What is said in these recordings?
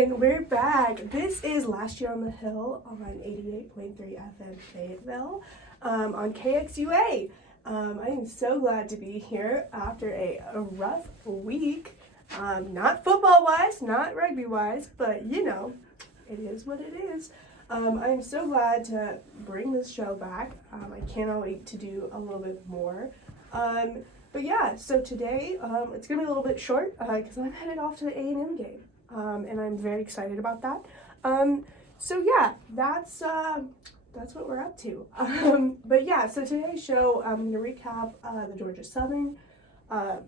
And we're back. This is Last Year on the Hill on 88.3 FM Fayetteville on KXUA. I am so glad to be here after a rough week. Not football-wise, not rugby-wise, but you know, it is what it is. I am so glad to bring this show back. I cannot wait to do a little bit more. But yeah, so today it's going to be a little bit short because I'm headed off to the A&M game. And I'm very excited about that. So yeah, that's what we're up to. But yeah, so today's show, I'm going to recap the Georgia Southern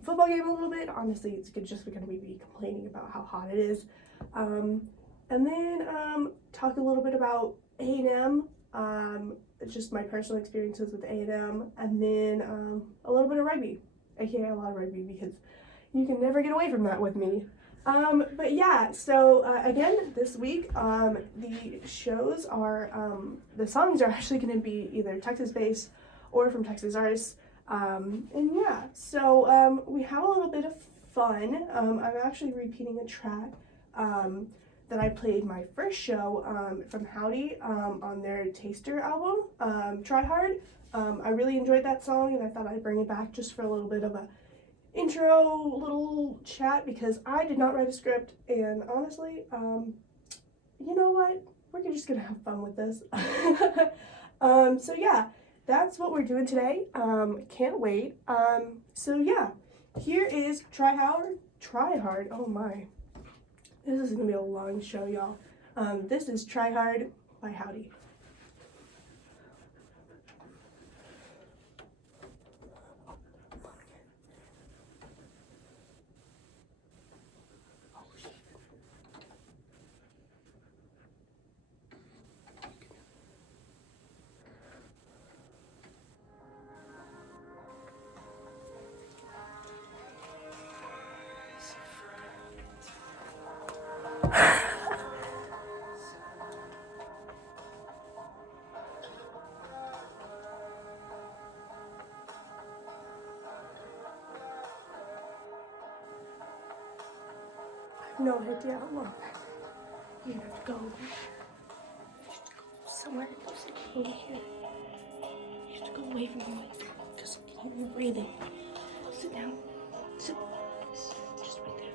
football game a little bit. Honestly, it's just going to be complaining about how hot it is. And then talk a little bit about A&M, just my personal experiences with A&M, and then a little bit of rugby, aka a lot of rugby, because you can never get away from that with me. But yeah, so again, this week, the shows are, the songs are actually going to be either Texas-based or from Texas artists. And yeah, so we have a little bit of fun. I'm actually repeating a track that I played my first show from Howdy on their Taster album, Try Hard. I really enjoyed that song, and I thought I'd bring it back just for a little bit of a intro little chat because I did not write a script, and honestly, you know what? We're just gonna have fun with this. So yeah, that's what we're doing today. Can't wait. So yeah, here is Try Hard. Oh my, this is gonna be a long show, y'all. This is Try Hard by Howdy. No idea how long. You have to go somewhere over here. You have to go away from the mic because you're breathing. Sit down. Sit. Just right there.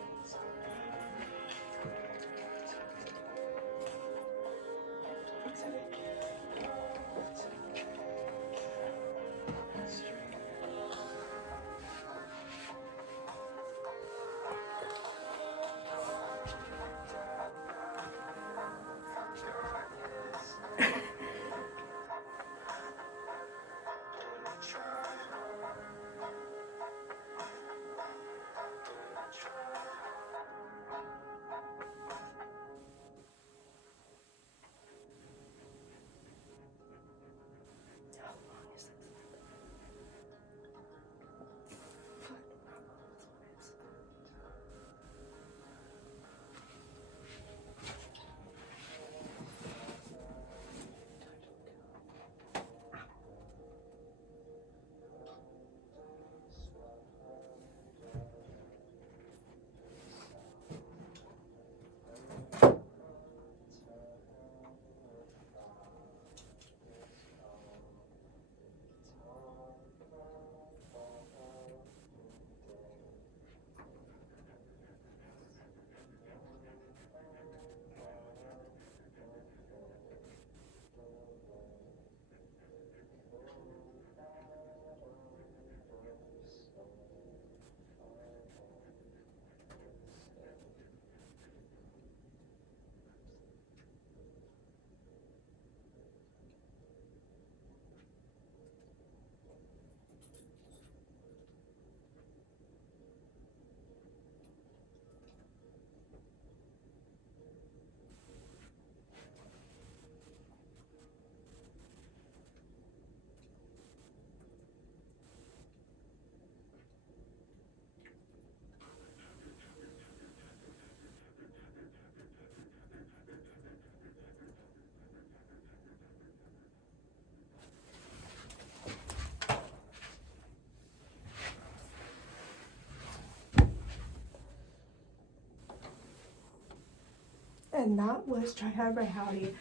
and that was Try Hard by Howdy.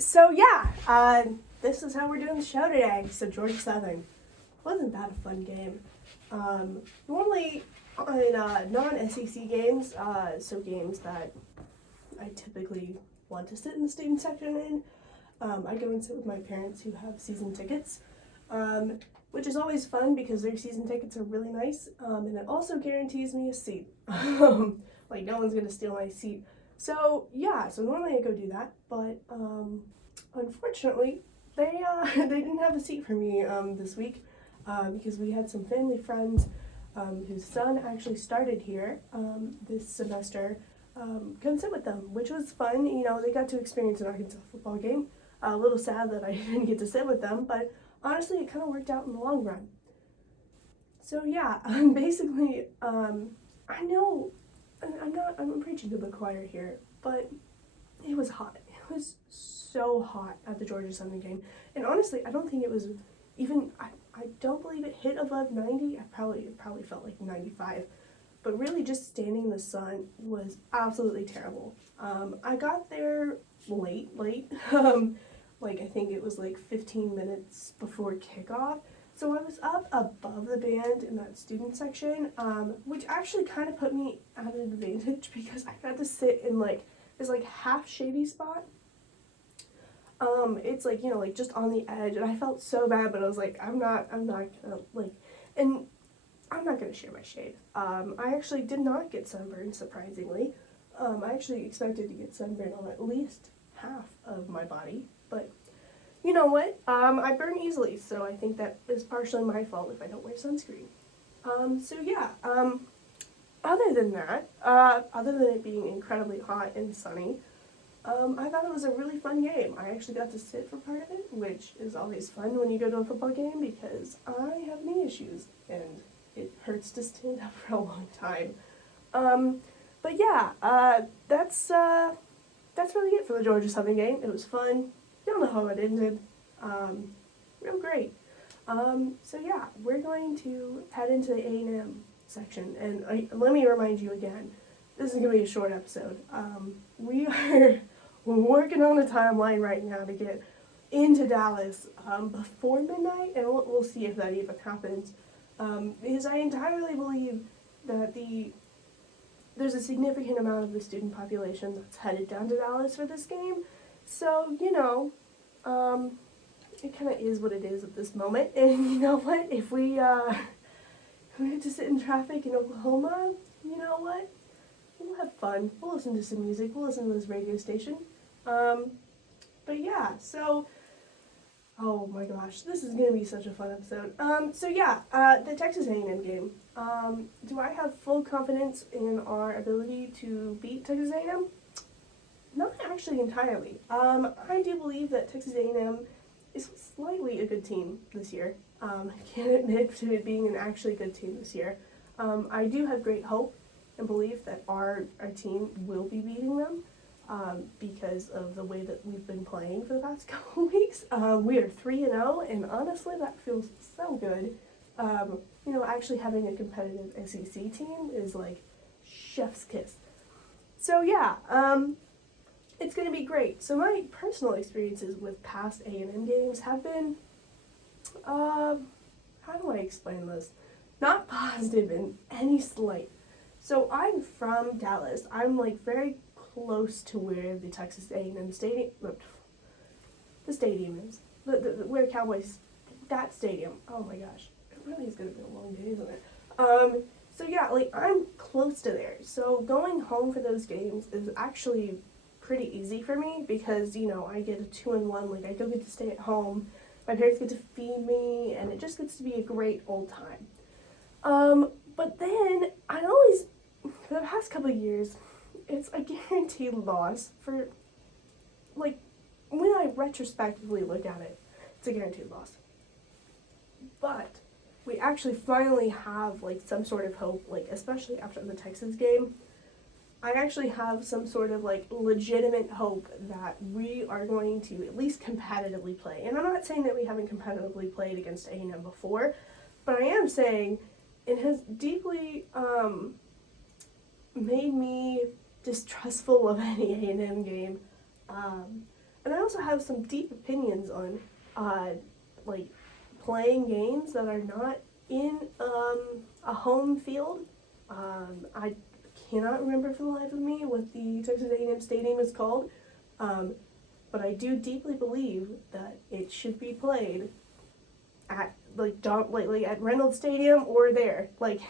So yeah, this is how we're doing the show today. So Georgia Southern, wasn't that a fun game? Normally on non-SEC games, so games that I typically want to sit in the student section in, I go and sit with my parents who have season tickets, which is always fun because their season tickets are really nice, and it also guarantees me a seat. Like no one's gonna steal my seat. So yeah, so normally I go do that, but unfortunately they didn't have a seat for me this week because we had some family friends whose son actually started here this semester come sit with them, which was fun. You know, they got to experience an Arkansas football game. A little sad that I didn't get to sit with them, but honestly it kind of worked out in the long run. So yeah, basically I know I'm preaching to the choir here, but it was hot. It was so hot at the Georgia Southern game. And honestly, I don't think it was even, I don't believe it hit above 90. It probably felt like 95. But really just standing in the sun was absolutely terrible. I got there late. Like I think it was like 15 minutes before kickoff. So I was up above the band in that student section, which actually kind of put me at an advantage because I got to sit in like this like half shady spot. It's like, you know, like just on the edge, and I felt so bad, but I was like, I'm not gonna like, and I'm not gonna share my shade. I actually did not get sunburned, surprisingly. I actually expected to get sunburned on at least half of my body, but you know what? I burn easily, so I think that is partially my fault if I don't wear sunscreen. So yeah, other than that, other than it being incredibly hot and sunny, I thought it was a really fun game. I actually got to sit for part of it, which is always fun when you go to a football game because I have knee issues and it hurts to stand up for a long time. But yeah, that's really it for the Georgia Southern game. It was fun. You don't know how it ended. Real great. So yeah, we're going to head into the A&M section, and let me remind you again, this is going to be a short episode. We are working on a timeline right now to get into Dallas before midnight, and we'll see if that even happens, because I entirely believe that there's a significant amount of the student population that's headed down to Dallas for this game. So, you know, it kind of is what it is at this moment. And you know what? If we have to sit in traffic in Oklahoma, you know what? We'll have fun. We'll listen to some music. We'll listen to this radio station. But yeah, so, oh my gosh, this is going to be such a fun episode. So yeah, the Texas A&M game. Do I have full confidence in our ability to beat Texas A&M? Not actually entirely. I do believe that Texas A&M is slightly a good team this year. I can't admit to it being an actually good team this year. I do have great hope and belief that our team will be beating them because of the way that we've been playing for the past couple of weeks. We are 3-0, and honestly, that feels so good. You know, actually having a competitive SEC team is like chef's kiss. So yeah, it's going to be great. So my personal experiences with past A&M games have been, how do I explain this? Not positive in any slight. So I'm from Dallas. I'm like very close to where the Texas A&M stadium, the stadium is, where Cowboys, that stadium. Oh my gosh, it really is going to be a long day, isn't it? So yeah, like I'm close to there. So going home for those games is actually pretty easy for me because, you know, I get a 2-in-1, like I don't get to stay at home, my parents get to feed me, and it just gets to be a great old time. But then I always, for the past couple of years, it's a guaranteed loss for, like, when I retrospectively look at it, it's a guaranteed loss. But we actually finally have, like, some sort of hope, like, especially after the Texas game. I actually have some sort of like legitimate hope that we are going to at least competitively play. And I'm not saying that we haven't competitively played against A&M before, but I am saying it has deeply made me distrustful of any A&M game. And I also have some deep opinions on like playing games that are not in a home field. I cannot remember for the life of me what the Texas A&M Stadium is called, but I do deeply believe that it should be played at at Reynolds Stadium or there. Like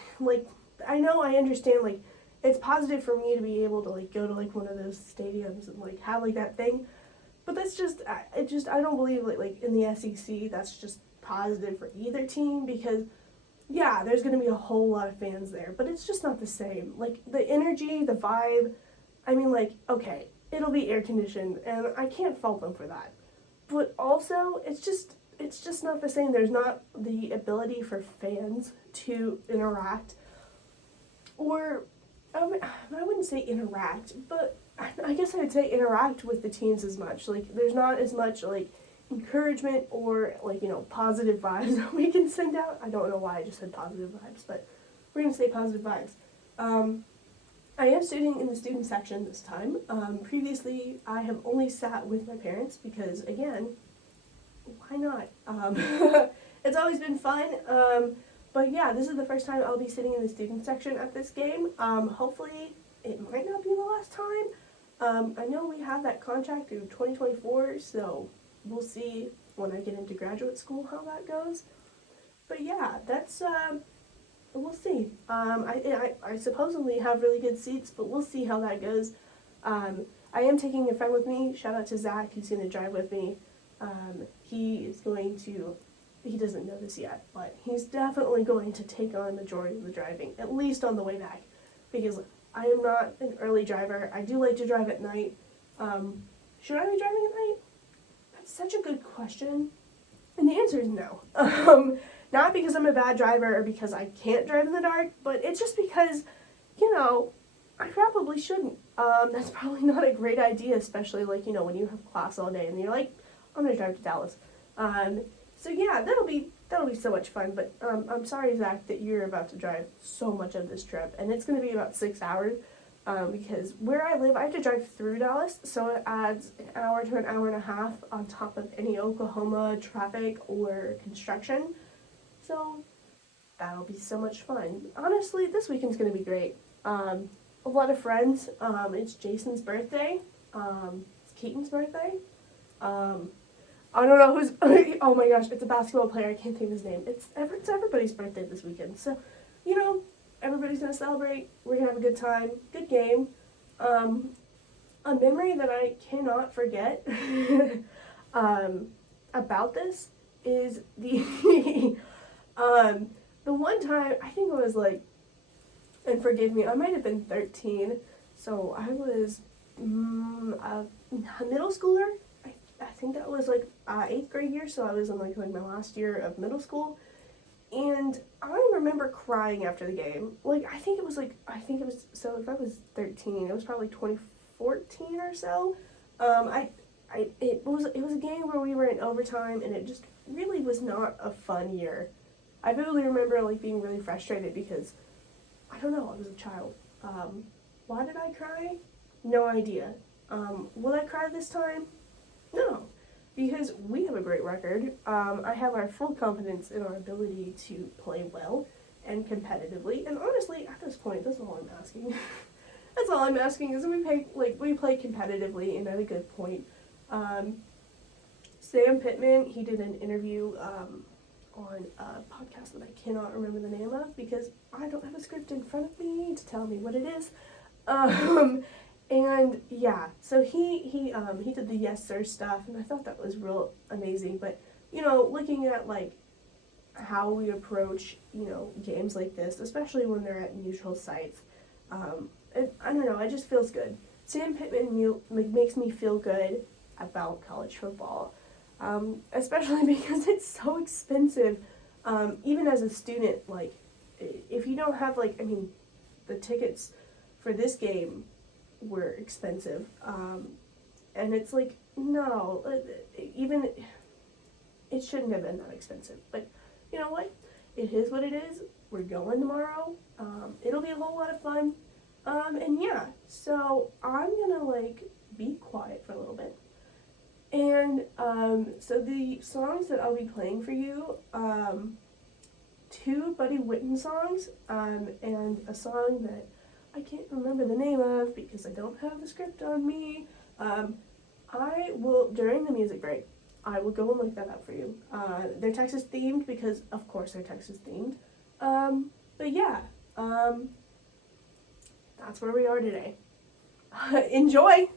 I know, I understand, like, it's positive for me to be able to like go to like one of those stadiums and like have like that thing, but that's just I don't believe like in the SEC that's just positive for either team, because yeah, there's going to be a whole lot of fans there, but it's just not the same. Like, the energy, the vibe, I mean, like, okay, it'll be air conditioned, and I can't fault them for that. But also, it's just not the same. There's not the ability for fans to interact, or, I wouldn't say interact, but I guess I would say interact with the teams as much. Like, there's not as much, like, encouragement or, like, positive vibes that we can send out. I don't know why I just said positive vibes, but we're going to say positive vibes. I am sitting in the student section this time. Previously, I have only sat with my parents because, again, why not? It's always been fun. But yeah, this is the first time I'll be sitting in the student section at this game. Hopefully, it might not be the last time. I know we have that contract through 2024, so we'll see when I get into graduate school how that goes. But yeah, that's, we'll see. I supposedly have really good seats, but we'll see how that goes. I am taking a friend with me. Shout out to Zach, who's going to drive with me. He doesn't know this yet, but he's definitely going to take on the majority of the driving, at least on the way back, because I am not an early driver. I do like to drive at night. Should I be driving at night? That's such a good question, and the answer is no. Not because I'm a bad driver or because I can't drive in the dark, but it's just because, I probably shouldn't. That's probably not a great idea, especially, like, when you have class all day and you're like, I'm going to drive to Dallas. So yeah, that'll be so much fun, but I'm sorry, Zach, that you're about to drive so much of this trip, and it's going to be about 6 hours. Because where I live, I have to drive through Dallas, so it adds an hour to an hour and a half on top of any Oklahoma traffic or construction. So that'll be so much fun. Honestly, this weekend's going to be great. A lot of friends. It's Jason's birthday. It's Keaton's birthday. I don't know who's... Oh my gosh, it's a basketball player. I can't think of his name. It's everybody's birthday this weekend. So, everybody's going to celebrate. We're going to have a good time. Good game. A memory that I cannot forget about this is the one time, I think it was like, and forgive me, I might have been 13. So I was a middle schooler. I think that was like 8th grade year. So I was in like my last year of middle school. And I remember crying after the game. Like, so if I was 13, it was probably 2014 or so. It was a game where we were in overtime, and it just really was not a fun year. I vividly remember, like, being really frustrated because, I don't know, I was a child. Why did I cry? No idea. Will I cry this time? No. Because we have a great record. I have our full confidence in our ability to play well and competitively. And honestly, at this point, that's all I'm asking. That's all I'm asking is we play competitively and at a good point. Sam Pittman, he did an interview on a podcast that I cannot remember the name of because I don't have a script in front of me to tell me what it is. And yeah, so he did the yes sir stuff, and I thought that was real amazing. But looking at like how we approach games like this, especially when they're at neutral sites, I don't know, it just feels good. Sam Pittman makes me feel good about college football, especially because it's so expensive. Even as a student, like if you don't have the tickets for this game were expensive, and it's like, no, even it shouldn't have been that expensive, but you know what, it is what it is. We're going tomorrow. It'll be a whole lot of fun. And yeah, so I'm gonna like be quiet for a little bit. And so the songs that I'll be playing for you, two Buddy Witten songs, and a song that I can't remember the name of because I don't have the script on me. I will, during the music break, I will go and look that up for you. They're Texas themed because, of course, they're Texas themed. But yeah, that's where we are today. Enjoy!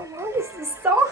How long is this song?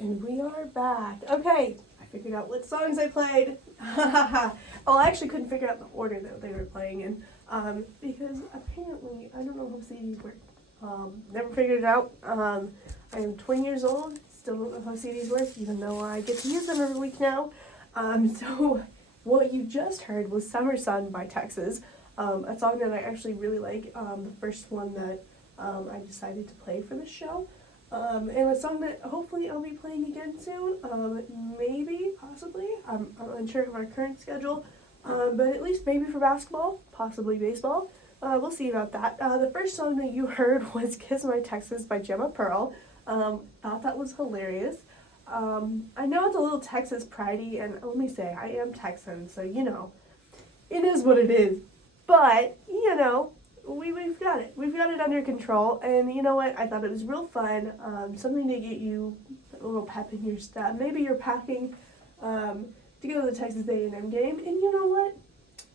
And we are back. Okay, I figured out what songs I played. Oh, I actually couldn't figure out the order that they were playing in, because apparently, I don't know how CDs work. Never figured it out. I am 20 years old, still don't know how CDs work, even though I get to use them every week now. So what you just heard was Sommer Sun by Texas, a song that I actually really like, the first one that I decided to play for the show. And a song that hopefully I'll be playing again soon, maybe, possibly, I'm unsure of our current schedule, but at least maybe for basketball, possibly baseball, we'll see about that. The first song that you heard was Kiss My Texas by Gemma Pearl. Thought that was hilarious. I know it's a little Texas pridey, and let me say, I am Texan, so you know, it is what it is, but, you know, we've got it. We've got it under control, and you know what? I thought it was real fun, something to get you a little pep in your step. Maybe you're packing to go to the Texas A&M game, and you know what?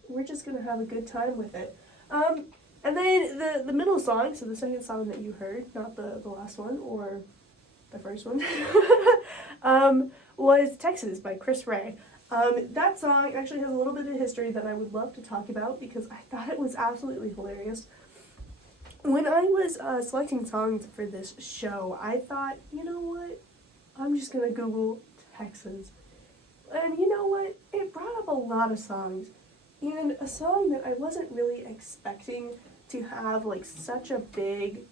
We're just going to have a good time with it. And then the middle song, so the second song that you heard, not the last one or the first one, was Texas by Chris Rhea. That song actually has a little bit of history that I would love to talk about because I thought it was absolutely hilarious. When I was selecting songs for this show, I thought, you know what, I'm just going to Google Texas. And you know what, it brought up a lot of songs. And a song that I wasn't really expecting to have like such a big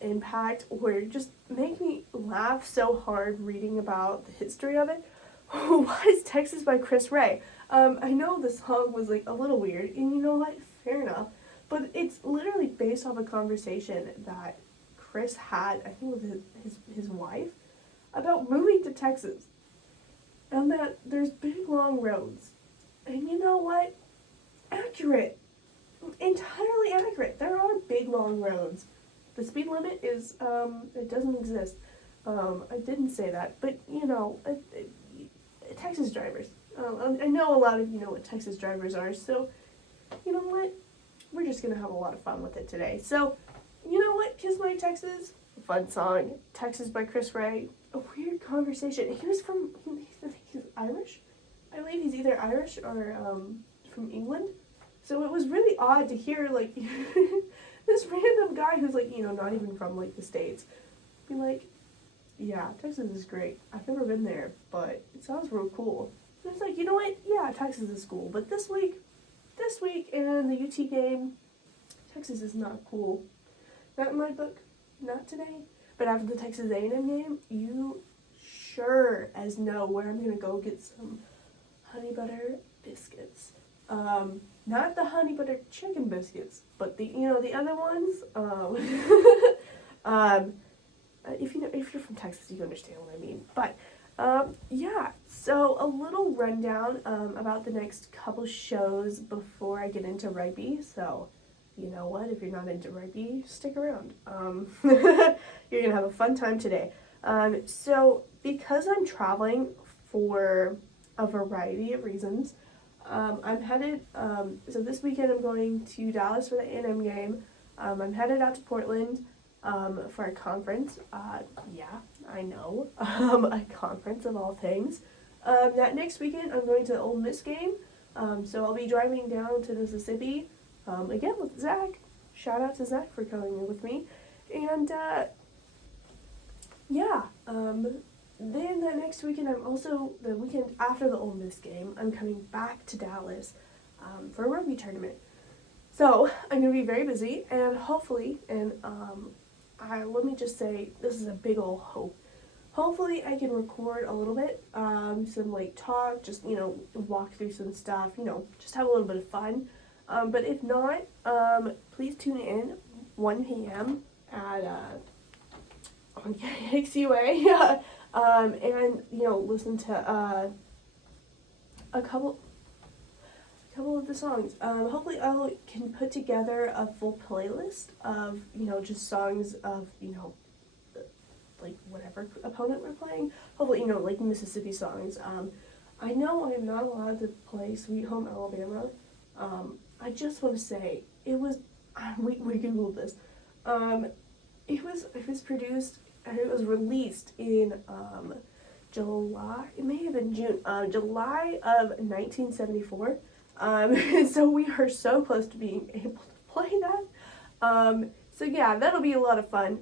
impact or just make me laugh so hard reading about the history of it was Texas by Chris Rhea. I know the song was like a little weird, and you know what, fair enough, but it's literally based off a conversation that Chris had, I think with his wife, about moving to Texas, and that there's big long roads, and you know what, accurate, entirely accurate, there are big long roads. The speed limit is, it doesn't exist. I didn't say that, but you know, Texas drivers. I know a lot of you know what Texas drivers are, so you know what? We're just going to have a lot of fun with it today. So, you know what? Kiss My Texas, a fun song. Texas by Chris Rhea, a weird conversation. He was from, he's Irish? I believe he's either Irish or from England. So it was really odd to hear, like, this random guy who's, like, you know, not even from, like, the States, be like, yeah, Texas is great. I've never been there, but it sounds real cool. And it's like, you know what? Yeah, Texas is cool. But this week and the UT game, Texas is not cool. Not in my book. Not today. But after the Texas A&M game, you sure as know where I'm going to go get some honey butter biscuits. Not the honey butter chicken biscuits, but the, you know, the other ones. If you're from Texas, you understand what I mean. But, yeah, so a little rundown about the next couple shows before I get into rugby. So, you know what, if you're not into rugby, stick around. You're going to have a fun time today. So, because I'm traveling for a variety of reasons, I'm headed, so this weekend I'm going to Dallas for the A&M game. I'm headed out to Portland for a conference. Yeah, I know, a conference of all things. That next weekend I'm going to the Ole Miss game, so I'll be driving down to Mississippi, again with Zach. Shout out to Zach for coming with me. And, yeah, then that next weekend, I'm also, the weekend after the Ole Miss game, I'm coming back to Dallas for a rugby tournament. So I'm going to be very busy, and hopefully, and let me just say, this is a big old hope. Hopefully I can record a little bit, some like talk, just, you know, walk through some stuff, you know, just have a little bit of fun. But if not, please tune in 1 p.m. at on KXUA. And, you know, listen to a couple of the songs. Hopefully I can put together a full playlist of, you know, just songs of, you know, like whatever opponent we're playing. Hopefully, you know, like Mississippi songs. I know I'm not allowed to play Sweet Home Alabama. I just want to say, it was, we Googled this. It was produced it was released in July, it may have been June, July of 1974. So we are so close to being able to play that. So yeah, that'll be a lot of fun.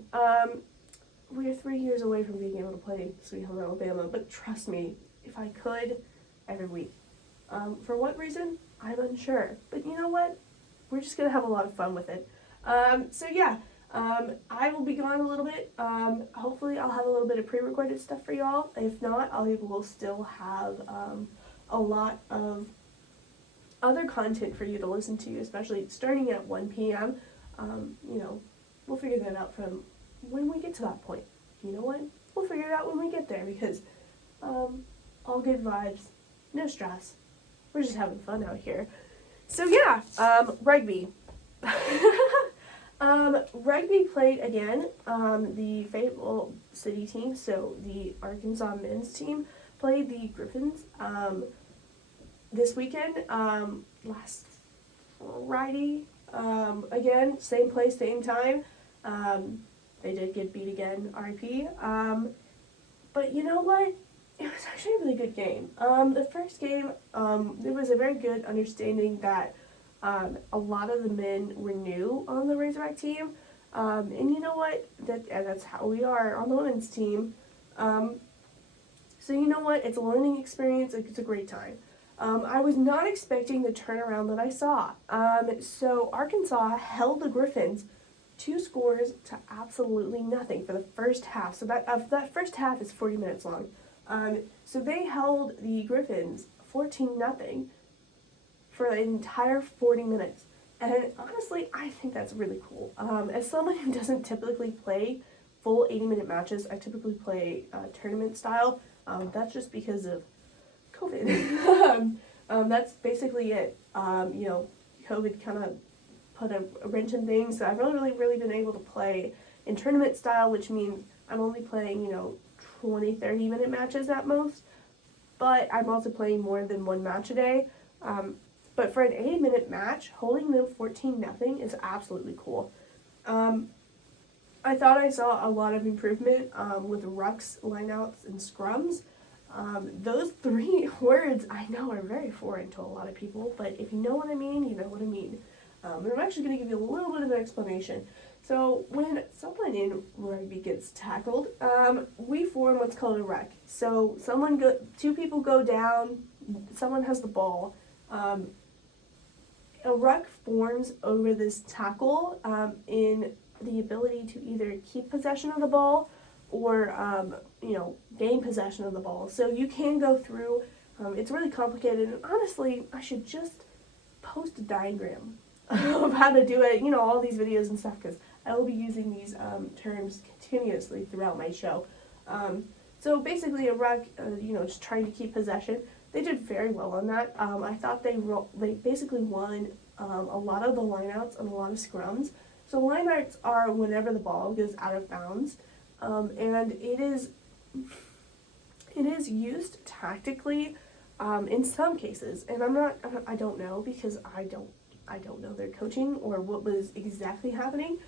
We are 3 years away from being able to play Sweet Home Alabama, but trust me, if I could, every week. For what reason? I'm unsure. But you know what? We're just going to have a lot of fun with it. So yeah, I will be gone a little bit. Hopefully I'll have a little bit of pre-recorded stuff for y'all. If not, I will still have a lot of other content for you to listen to, especially starting at 1 p.m. You know, we'll figure that out from when we get to that point. You know what? We'll figure it out when we get there, because all good vibes, no stress. We're just having fun out here. So yeah, rugby. Rugby played again. The Fayetteville City team, so the Arkansas men's team, played the Griffins this weekend, last Friday. Again, same place, same time. They did get beat again, RIP. But you know what? It was actually a really good game. The first game, there was a very good understanding that a lot of the men were new on the Razorback team. And you know what? That's how we are on the women's team. So you know what? It's a learning experience. It's a great time. I was not expecting the turnaround that I saw. So Arkansas held the Griffins 2 scores to absolutely nothing for the first half. So that first half is 40 minutes long. So they held the Griffins 14-0 for the entire 40 minutes. And honestly, I think that's really cool. As someone who doesn't typically play full 80-minute matches, I typically play tournament style. That's just because of COVID. That's basically it. You know, COVID kind of put a wrench in things. So I've really been able to play in tournament style, which means I'm only playing, you know, 20, 30-minute matches at most. But I'm also playing more than 1 match a day. But for an 80-minute match, holding them 14-0 is absolutely cool. I thought I saw a lot of improvement with rucks, lineouts, and scrums. Those 3 words I know are very foreign to a lot of people, but if you know what I mean, you know what I mean. And I'm actually going to give you a little bit of an explanation. So when someone in rugby gets tackled, we form what's called a ruck. So 2 people go down, someone has the ball. A ruck forms over this tackle in the ability to either keep possession of the ball or, you know, gain possession of the ball. So you can go through, it's really complicated, and honestly, I should just post a diagram of how to do it, you know, all these videos and stuff, because I will be using these terms continuously throughout my show. So basically a ruck, you know, just trying to keep possession. They did very well on that. I thought they basically won a lot of the lineouts and a lot of scrums. So lineouts are whenever the ball goes out of bounds, and it is used tactically in some cases. And I don't know, because I don't know their coaching or what was exactly happening.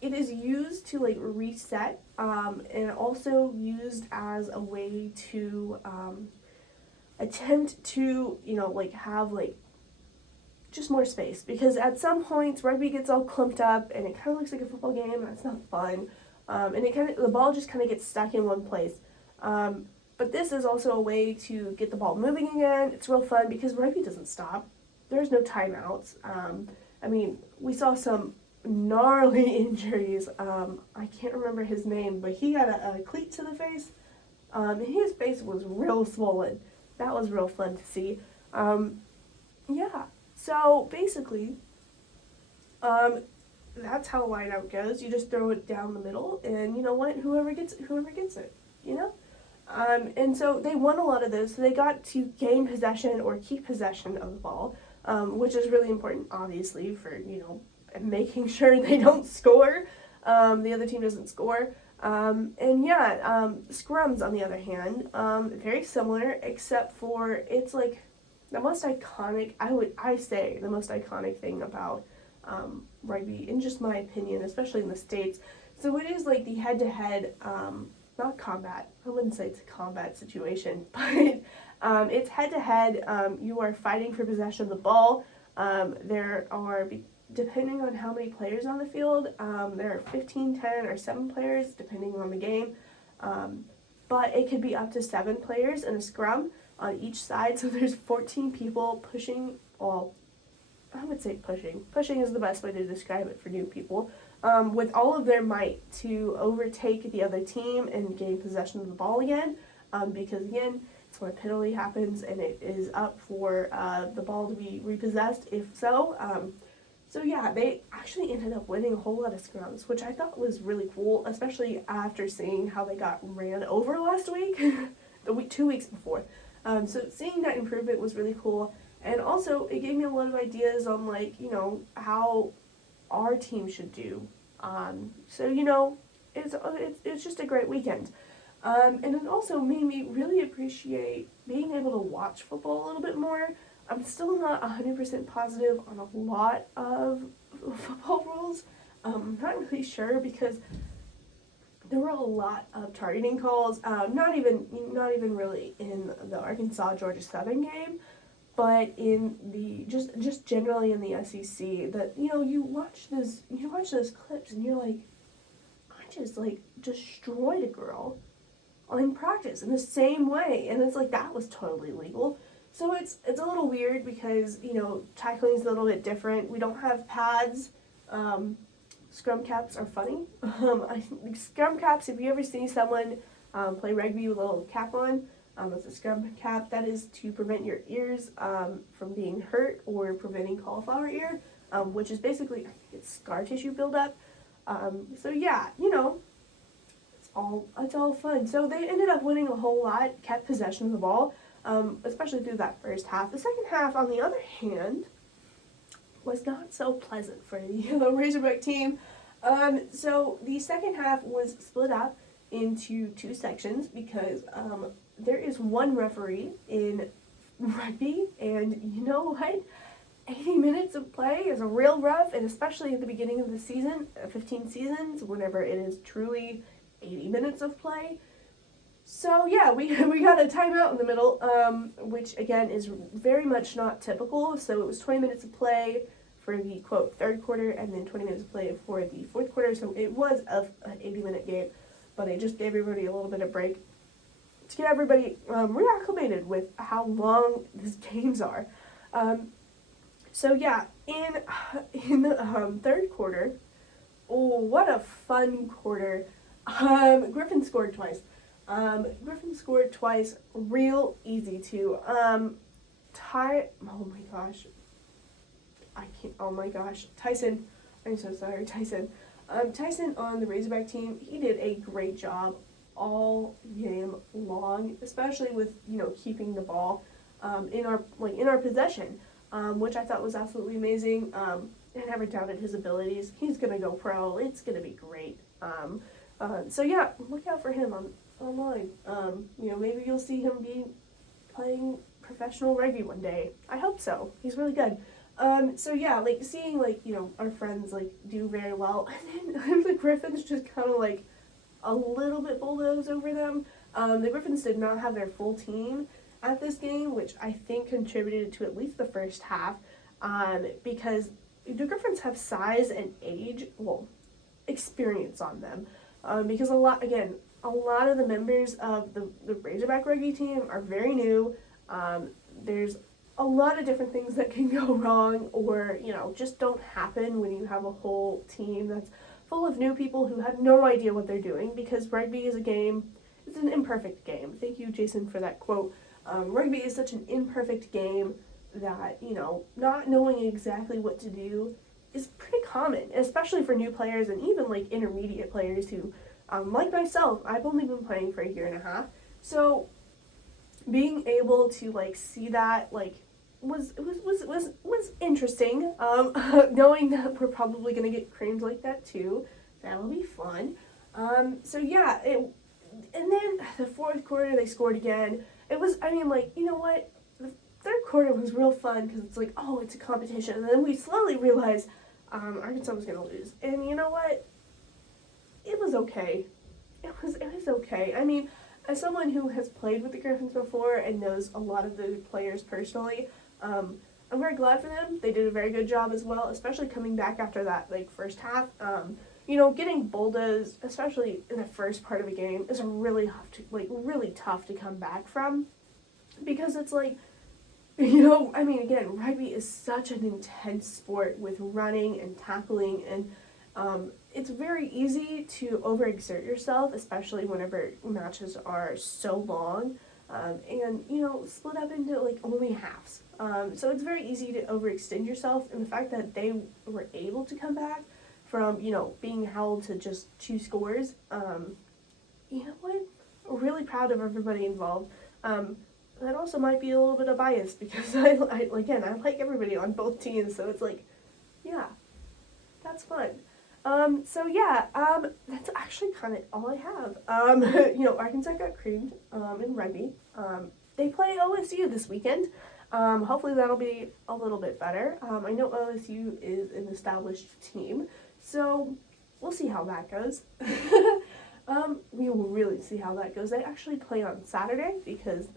It is used to like reset, and also used as a way to attempt to, you know, like have like just more space, because at some points rugby gets all clumped up and it kind of looks like a football game, and that's not fun. And the ball just kind of gets stuck in one place. But this is also a way to get the ball moving again. It's real fun because rugby doesn't stop. There's no timeouts. I mean, we saw some gnarly injuries. I can't remember his name, but he got a cleat to the face, and his face was real swollen. That was real fun to see. Yeah, so basically, that's how lineout goes. You just throw it down the middle, and you know what? Whoever gets it, you know? And so they won a lot of those, so they got to gain possession or keep possession of the ball, which is really important, obviously, for, you know, making sure they don't score, the other team doesn't score. And yeah, scrums, on the other hand, very similar, except for it's like the most iconic, I say the most iconic thing about rugby, in just my opinion, especially in the States. So it is like the head-to-head, not combat, I wouldn't say it's a combat situation, but it's head-to-head. You are fighting for possession of the ball. There are, depending on how many players on the field, there are 15, 10, or 7 players, depending on the game. But it could be up to 7 players in a scrum on each side. So there's 14 people pushing, well, I would say pushing. Pushing is the best way to describe it for new people. With all of their might to overtake the other team and gain possession of the ball again. Because again, it's when a penalty happens and it is up for the ball to be repossessed, if so. So yeah, they actually ended up winning a whole lot of scrums, which I thought was really cool, especially after seeing how they got ran over last week, 2 weeks before. So seeing that improvement was really cool, and also it gave me a lot of ideas on, like, you know, how our team should do. So, you know, it's just a great weekend. And it also made me really appreciate being able to watch football a little bit more. I'm still not 100% positive on a lot of football rules. I'm not really sure because there were a lot of targeting calls. Not even really in the Arkansas-Georgia Southern game, but in the just generally in the SEC. That, you know, you watch those clips and you're like, I just like destroyed a girl in practice in the same way, and it's like that was totally legal. So it's a little weird because, you know, tackling is a little bit different. We don't have pads. Scrum caps are funny. Scrum caps, if you ever see someone play rugby with a little cap on, it's a scrum cap. That is to prevent your ears from being hurt or preventing cauliflower ear, which is basically, I think it's scar tissue buildup. So yeah, you know, it's all fun. So they ended up winning a whole lot, kept possession of the ball. Especially through that first half. The second half, on the other hand, was not so pleasant for the Razorback team. So the second half was split up into 2 sections because there is one referee in rugby, and you know what? 80 minutes of play is a real rough, and especially at the beginning of the season, 15 seasons, whenever it is truly 80 minutes of play. So yeah, we got a timeout in the middle, which again is very much not typical. So it was 20 minutes of play for the, quote, third quarter, and then 20 minutes of play for the fourth quarter. So it was an 80-minute game, but it just gave everybody a little bit of break to get everybody reacclimated with how long these games are. So yeah, in the third quarter, oh, what a fun quarter. Griffin scored twice. Griffin scored twice, real easy too. Oh my gosh, Tyson, I'm so sorry, Tyson. Tyson on the Razorback team, he did a great job all game long, especially with, you know, keeping the ball, in our possession, which I thought was absolutely amazing. I never doubted his abilities. He's gonna go pro, it's gonna be great. So yeah, look out for him online. You know, maybe you'll see him be playing professional rugby one day. I hope so. He's really good. So yeah, like seeing, like, you know, our friends like do very well, and then the Griffins just kind of like a little bit bulldoze over them. The Griffins did not have their full team at this game, which I think contributed to at least the first half, because the Griffins have size and age, well, experience on them, because a lot of the members of the Razorback rugby team are very new. There's a lot of different things that can go wrong, or, you know, just don't happen when you have a whole team that's full of new people who have no idea what they're doing, because rugby is a game, it's an imperfect game. Thank you, Jason, for that quote. Rugby is such an imperfect game that, you know, not knowing exactly what to do is pretty common, especially for new players and even like intermediate players who, like myself, I've only been playing for a year and a half. So being able to like see that like was interesting. Knowing that we're probably gonna get creams like that too, that'll be fun. So yeah, and then the fourth quarter they scored again. It was, I mean, like, you know what? The third quarter was real fun because it's like, oh, it's a competition, and then we slowly realized Arkansas was gonna lose, and you know what? it was okay. It was okay. I mean, as someone who has played with the Griffins before and knows a lot of the players personally, I'm very glad for them. They did a very good job as well, especially coming back after that first half. Getting bulldozed, especially in the first part of a game, is really tough to come back from, because it's again, rugby is such an intense sport with running and tackling, and it's very easy to overexert yourself, especially whenever matches are so long, and split up into only halves. So it's very easy to overextend yourself, and the fact that they were able to come back from being held to just 2 scores, really proud of everybody involved. That also might be a little bit of bias, because I like everybody on both teams, so it's yeah, that's fun. That's actually kind of all I have. Arkansas got creamed in rugby. They play OSU this weekend. Hopefully that'll be a little bit better. I know OSU is an established team, so we'll see how that goes. We will really see how that goes. They actually play on Saturday because,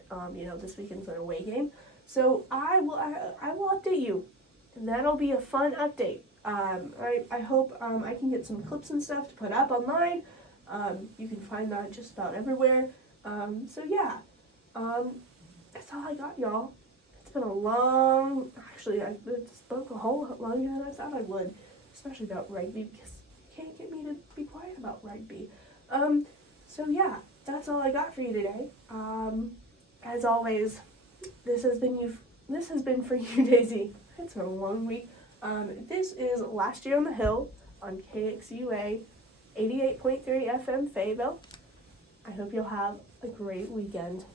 this weekend's an away game. So I will update you. And that'll be a fun update. I hope I can get some clips and stuff to put up online. You can find that just about everywhere. That's all I got, y'all. It's been a long, actually, I spoke a whole lot longer than I thought I would, especially about rugby, because you can't get me to be quiet about rugby. That's all I got for you today. As always, this has been for you, Daisy. It's been a long week. This is Last Year on the Hill on KXUA 88.3 FM Fayetteville. I hope you'll have a great weekend.